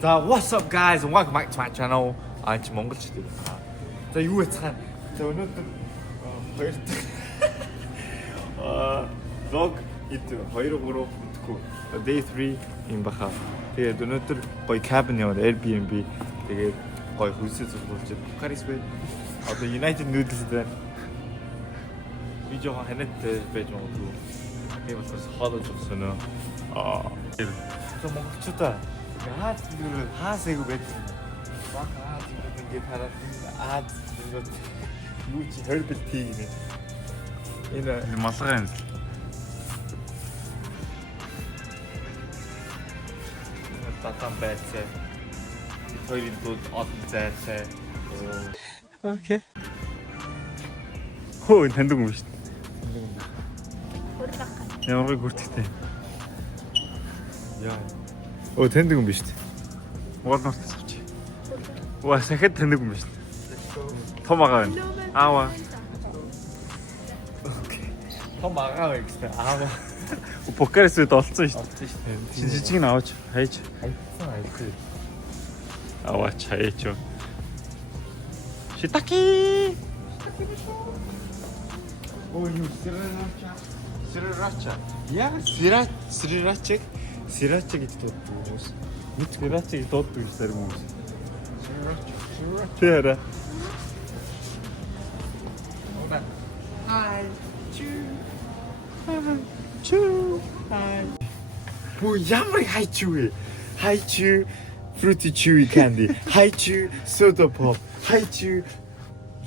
За what's up guys and welcome back to my channel. Чи монголчууд юм. За юу яцхан. За өнөөдөр хоёр vlog ит 2 3 мэдгүй. Day 3 юм баха. Тэгээд өнөөдөр гоё cabin яваад Airbnb тэгээд гоё хөлсөө зургуулж Бухарест байна. Одоо United Noodles дээр видео ханаатай байж магадгүй. Тэгээд бас хоолой зурсан нөө. За монголчуудаа хаасайг байдаг. Бага ингээд хараад ингээд юу чи herbal tea гэнэ. Энэ малгай юм. Татам байцаа. Хоёрын дууд олон зайцаа. Окей. Хөө таньдаг юм шүү дээ. Ямар гүртэгтэй. Яа. Оо таньдаг юм биш үү? Монгол нартаас авчи. Уу сахад таньдаг юм биш үү? Том агаа байна. Аава. Окей. Том агаа гэсэн аава. Бухарест олцсон шүү дээ. Жижиг нь аваач хайж. Хайцсан. Аваач хайж. Шитаки. Оо юу сирача. Сирача. Яа сирача. Сирача гэж дууддаг юм уу? Мэд сирача гэж дууддаг юм зарим хүмүүс. Сирача. Ода. Hi. Choo. Hi. Боо ямар хайчуу вэ? Хайчуу fruity chewy candy. Хайчуу soda pop. Хайчуу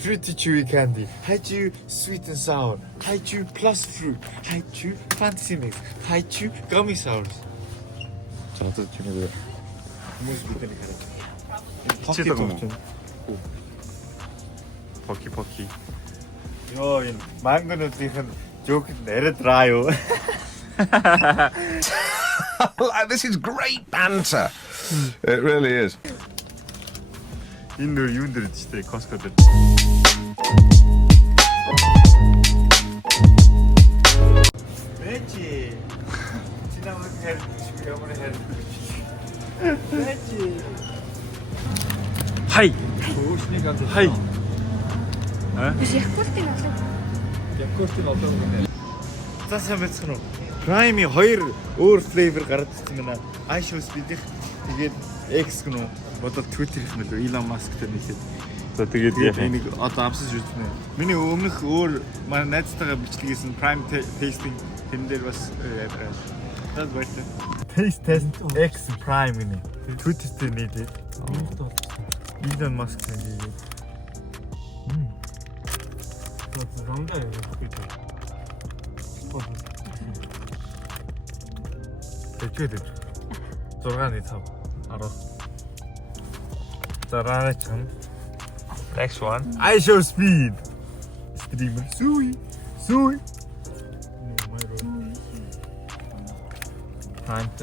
fruity chewy candy. Хайчуу sweet and sour. Хайчуу plus fruit. Хайчуу fantasy mix. Хайчуу gummy sours. 자, 또 지금 무슨 비트니 가라. 버키. 요, 이 망고는 지금 조금 내려들어요. This is great banter. It really is. 인도 이분들은 진짜 커스거든. 그렇지. 지나가는 해 영어를 해. 그렇지. 하이. 하이. Якутын олоо. Якутын олоо гэнэ. За сайн байцгаана уу? Prime-ийн хоёр өөр flavor гараад ирсэн байна. iShows бидих тэгээд X гэнэ үү? Одоо Twitter-ийнх нь л Elon Musk тэр нэгэд. За тэгээд энийг одоо амсаж үзмэ. Миний өмнөх өөр манай найзтайгаа бичлэгсэн Prime Tasting тэн дээр бас яагаад. Tas баярлалаа. Taste test X Prime гэнэ. Twitter-тэй нийлээд. Elon Musk нийлээд. Рамдаа яг гэдэг. Тэчээд 6-ны 5 10. Зараач. Next one. iShow speed. Streamer. Sui. Хант.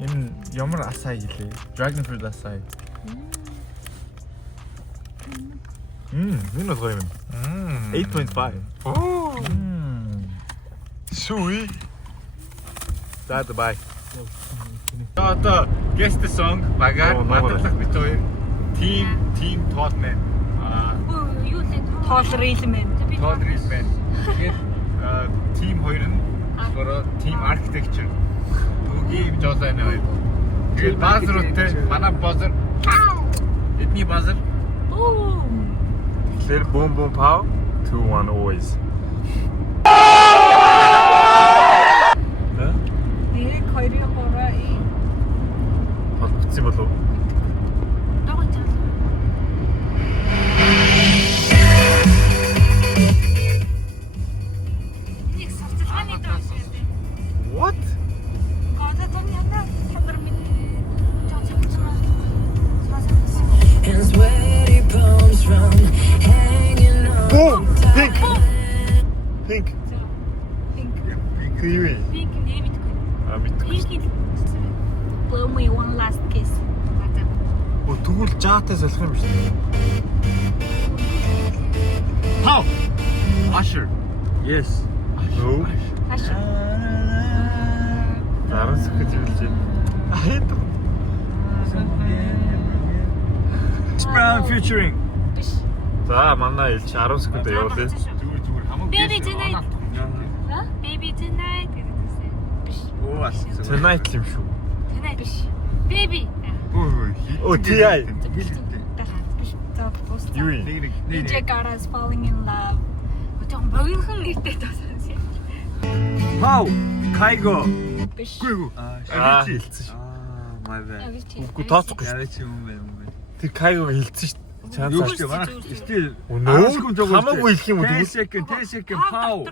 Энэ ямар асаа гэлээ? Dragon fruit асаа. Энэ гоё юм. 8.5. Oh. Sui. That's bye. Одоо guest song багаар мадлах бит хоёр team Tottenham Юу лээ? Tolerable. Tottenham. Тэгээд team хоёр нь өөрөө team architecture үгийн жолоо нэ хоёр. Тэгээд базруудтай манай базар эдний базар Little boom pow 2-1 always. Нэг хоёрын бороо Холбогдсон болов уу? дагаж чам. Нэг савцлгааны дагаж шүү. What? Гада тань хана хамар минь. And sweaty palms from hanging on. Boom! Pink! Pink! юу вэ? Пинк нэмэдгүй. Мэдгүй. Пинк blow me one last kiss. Оо тэгвэл жаатай солих юм биш үү? How? Usher. Yes. No. Ашиг. Дараас гэж хэлж байна. Хэд Chris Brown featuring. Биш. За манай Элч 10 секунд явуулъя. зүгээр хамаагүй. Baby tonight. Baby tonight гэдэг. Биш. Оо алсан. Tonight юм шүү. Tonight биш. Baby. Оо TI. Биш. За пост. Юу юм? DJ Garas falling in love. Өтөн богинохон нэртэй тассан. How? Kaigo. Биш. Аа хэлсэн шүү. My bad. Үгүй тооцохгүй шүү. Яа чи юм бэ? Тэр Кайгог хэлсэн шүү. Юу Чанцаа. ч манай стил Өнөө хамаагүй хэлэх юм уу? 10 second pow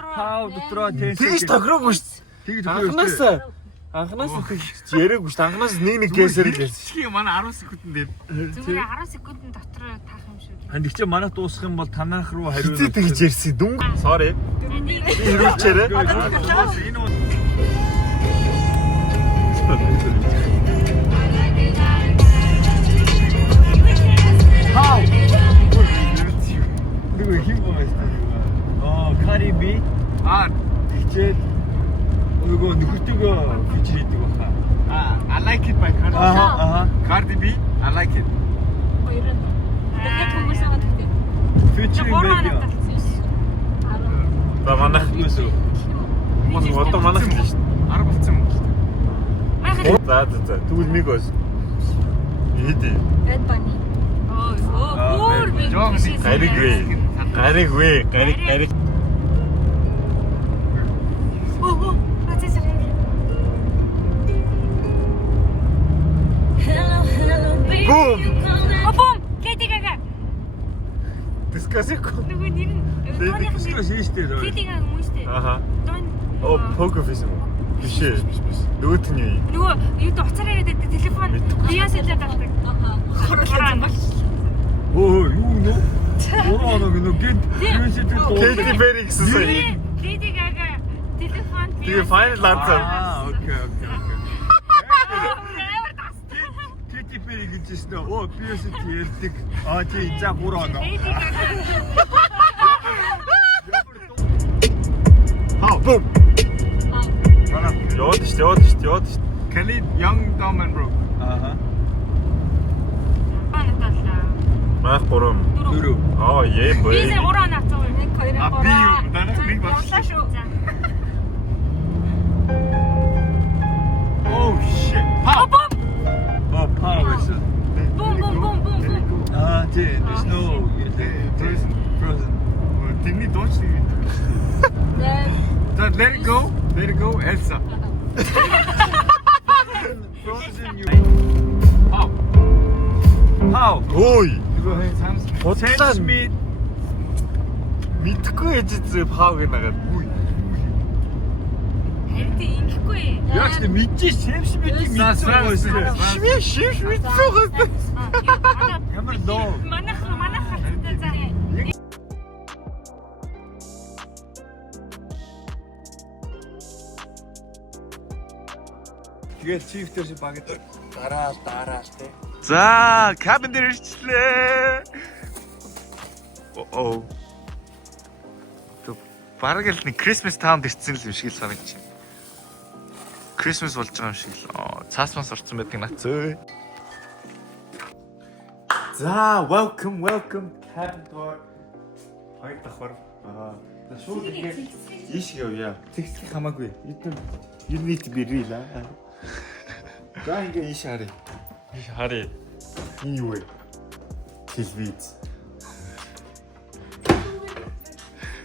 дотроо 10 Тэгж second. тохироогүй шүү. Тэгж Анханаас тэгж яриаггүй шүү. Анханаас нэг кэсэр л хэлсэн. Чи манай 10 секундын дээр. Зүгээр 10 секундын дотор таах юм шүү. Ханд их чи манай дуусах юм бол танах руу хариу. Хэзээ тэгж ярьсан дүнг. Sorry. Ирүүлчээрээ. Энэ уу. How? Нөгөө хим бомэстэй. Cardi B. Хичээл нөгөө нөхөртөөгөө фичер хийдэг баха. I like it by Cardi B. Cardi B. I like it. Хоёр нь. Тэгэхээр хүмүүс аваад гэдэг. Featuring Гурван radio. татсан. За манайх одоо манайх л шүү. 10 болцсон юм. За. Тэгвэл Migos. Иди. Bad Bunny. Өөр би. Гариг. Boom. Boom. Lady Gaga. Дискасик. Нөгөө нэр нь Дискос хийжтэй зөө. Lady Gaga юм шүү дээ. Аха. Дон. Оо, Poker Face юм уу? Биш ээ. Нөгөөт нь юу? Нөгөө юу уцаараа яриад байдаг телефон Beyoncé-тэй давдаг. Оо, юу нөө? Ураа нөгөө гээд Beyoncé-тэй дуу. Katy Perry гэсэн сая. Lady Gaga телефон Тэгээ final answer. Окей. Амар тас. Katy Perry гэжсэн нөө. Оо, Beyoncé-тэй ярьдаг. Тийм за 3 оноо. Lady Gaga. Boom. Яваад шүү. Khalid, Young, Dumb and Broke. Банаталаа. Маах 3. 4. Аа, яа бай. Би 3 оноо авсан. 1 2 3. Би юу? Нэг болчихлоо. Боллоо шүү. Oh shit. Boom. Oh, power байсан. Boom. Тийм. There's no frozen. Тэрний дууч нэг. Let it go. Elsa. Frozen you. How? Ой. Нөгөө хай цаанаас Бодлоо Smith. мэдхгүй ээж зөө пав гэнэгээд. Харин ингэхгүй. Яг ч мэдчихэж Sam Smith-ийг мэдсэн байсан. Шивш мэдсүүгээс. Ямар доо. Манайх хаттай заа. Тэгээд Chiefs багт дараа тий. За, кабин дээр ирчлээ. Оо. Тэг бараг л нэг Christmas Town ирсэн л юм шиг л санагдчих. Christmas болж байгаа юм шиг л. Цаасмаас орсон байдаг нацөө. За, welcome cabin tour. Хоёр давхар. Шууд ингээд ийш явъя. Тэгсэх хамаагүй. You need to be real. За ингээд ийш харъя. Харъя. Энэ юу вэ? Телевиз.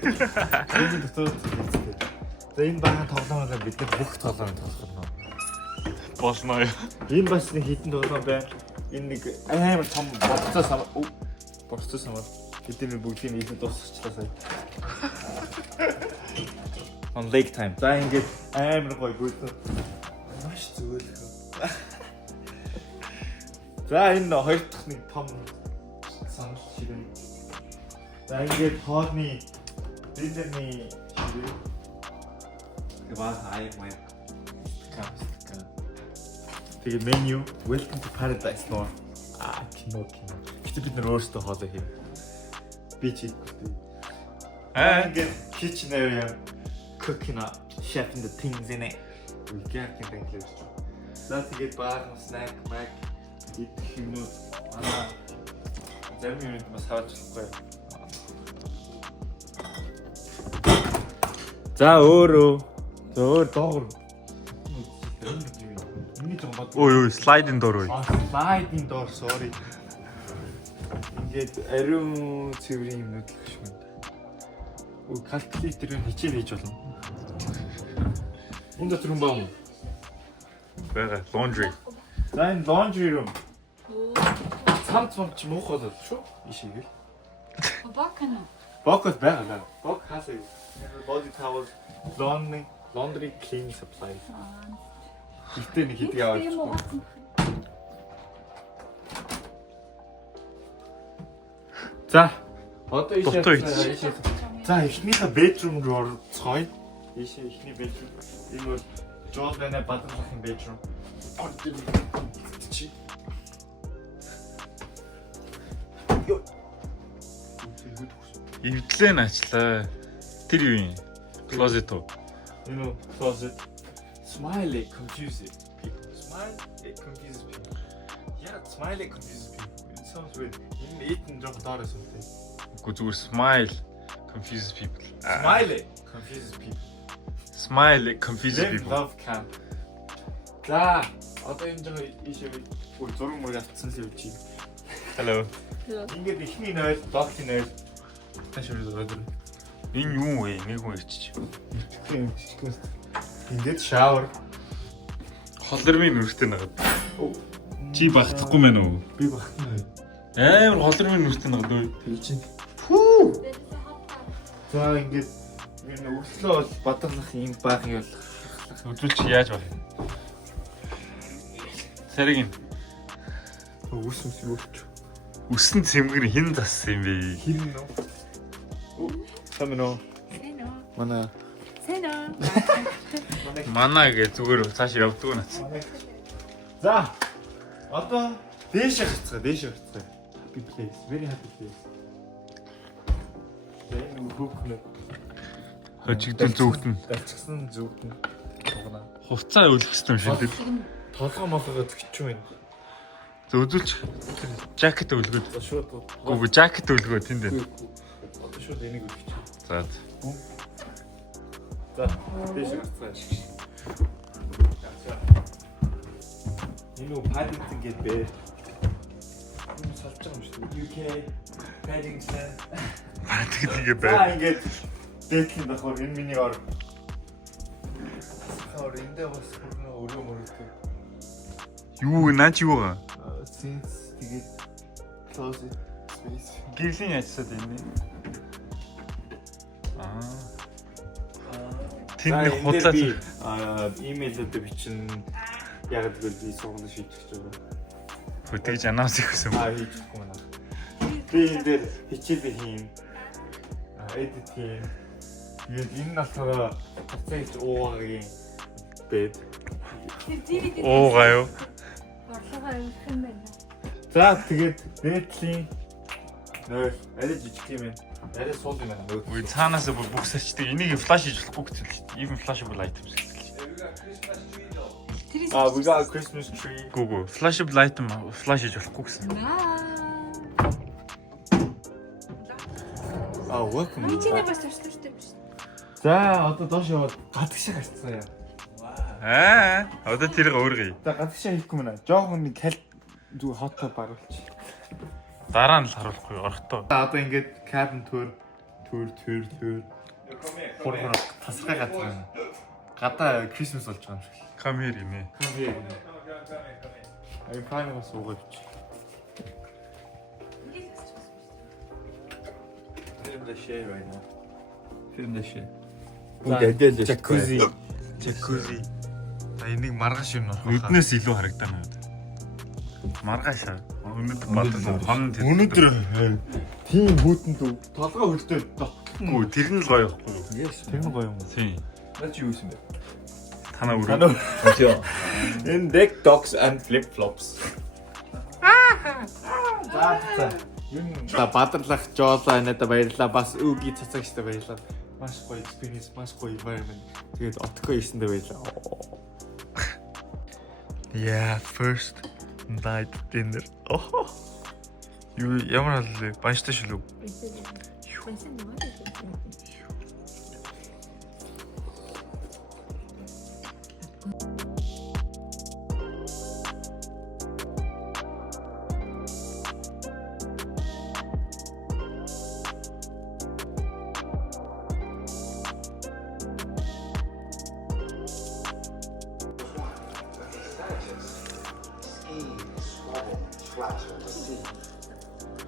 Энэ дотор телевизтэй. За энэ багаан тоглоомоо бид бүх тоглоомыг тоглох нь болно юу? Энэ бас нэг хитэн тоглоом байна. Энэ нэг амар том богцоо самар. Хэдийн бүгдийг нийлээд дуусчихлаа сая. On lake time. За ингээд амар гоё гүйтэй. Маш зөвөлхөө. За энэ хоёр дахь нэг том санал шиг байна. За ингээд хоолны дизайны шиг. Гваа хай май. Тэгээ меню Welcome to Paradise North. Кино. Гэтэ бид нөр өөрсдөө хоолоо хийв. Би чи. Ингээд kitchen area cooking up, chefing the things in it. We can't think of it. За тэгээд баахан snack mac идэх юмнууд зарим юм бас хаваад болохгүй. За өөр доогор. Ой слайдинг доор үе. Слайдинг доор sorry. Ингээд ариун цэврийн юмнууд л шиг байна. Өө калькуляторыг хичээл хийж болно. Энэ дотор юм баа. Бага laundry. За энэ laundry room. Цамц ч муухай болов шүү. Ишигээл. Бакана. Бокот байгаа. Бок хасаа. Body towel, laundry cleaning supply. Ихтэй нэг хэд яваад. За одоо ийшээ. За эхнийхээ bedroom руу орцгоё. Ийшээ эхний bedroom. Энэ бол Jordan-ы бадрахын bedroom. Чи. Йоо. Ивдлээ наачлаа. Тэр юу юм? Closet уу? Энэ closet. Smile confuses people. Smile it confuses people. Yeah, smile it confuses people. It sounds weird. Энэ эйтэн жоох доороос үнтэй. Үгүй зүгээр smile confuses people. Smile confuses people. Smile confuses Live people. love camp. За, одоо энэ жоо ийшээ бүр зураг мөр авцсан л явж байна. Hello. Ингээд ихний нойл, доотлын нойл. Тааш өрөөд. Энэ юу вэ? Нэг хүн ирчих. Ингээд shower. Холормын нүртэй нагаад. Чи багтахгүй мэн үү? Би багтана. Амар холормын нүртэй нагаад өө. Тэгж чинь. Фүү. За ингээд энэ өглөө бол бадрах юм баахан бол Өдрүүлч яаж баг? Сариг юм. үс юуч. Үсэн цэмгэр хин зассан юм бэ? Хин нөө. Самно. Сэно. Манай Сэно. Манаа гэ зүгээр цааш явдгүй нац. За. Одоо дээш гарцгаа. Happy place. Very happy place. Энэ хүүхнээ Хожигдол зүгтэн. давчсан зүгтэн. Тугна. Хувцаа өлгсөн юм шиг. Толгой молгоо зөгчөө байна. За үзүүлч. Жакет өлгөөд. За шууд. Гүг жакет өлгөө тэнд байна. Одоо шууд энийг өгч. За. За. Дээш гарцгаа. Энэ Paddington гээд бэ. Энэ салж байгаа юм шүү дээ. UK Paddington. Тэгээ За бай. ингээд дээдлэн давхар энэ миний ор. Ор эндээ бас өрөө мөрөдөө. Юу наач юу байгаа? Since тэгээд closet space. Гэрлийн яцсад энэ. Тэнд худлаа имэйлүүдэд бичин яг л би сургууль шийдэж байгаа. хөтгөж анаас их гэсэн. Хийчихгүй байна. Би энэ дээр хичээлээ хийн. Edit хийн. Энэ насаараа хацаач уугагийн бэд. Уугаа юу? Орлогоо авах юм байна. За тэгээд бэдлийн нөр арай жижиг юм байна. Арай суул юм байна. Үй цаанаас бүх сарчдаг. Энийг флаш хийж болохгүй гэсэн л. Even flashable items гэсэн. We got a Christmas tree. Гүг flashable item флаш хийж болохгүй гэсэн. Welcome. Чиний бас туршлагатай биш. За одоо доош яваад гадагшаа гарцсан яа. Одоо тэрийг өөргөе. За гадагшаа хийхгүй мэнэ. Жохон нэг хал зүг хотоо баруулч. Дараа нь л харуулахгүй орохдоо. Одоо ингээд cabin tour. Хургар тасгай гадаг. Гадаа Christmas болж байгаа юм шиг. Come here юм ээ. Ай прайм бас уугаач. Film the share right now. Film the share. Үдэл Jacuzzi. Jacuzzi. За энийг маргааш юм нөх. Нүднээс илүү харагдана надад. Маргаашаа. Өнөөдөр бадлаа. Хон тэр. Өнөөдөр тийм хүүтэнд толгой хөлтөө Гүү тэр нь л гоё байхгүй юу? Yes, тэр нь гоё юм. Тийм. Наач юу юм бэ? Танаа үрээ. In deck dogs and flip flops. За. Та бадарлах жоолоо надад баярлаа. Бас үгүй цацагчтай баярлаа. Маш гоё experience, маш гоё environment. Тэгээд отгоо ирсэндээ баярлаа. Yeah, first night dinner. Юу ямар халлээ? Банштай шүлэг.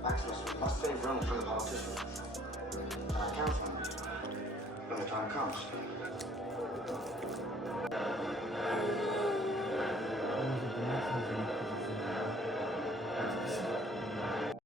Maximus must save Rome from the politicians. And I count on you when the time comes.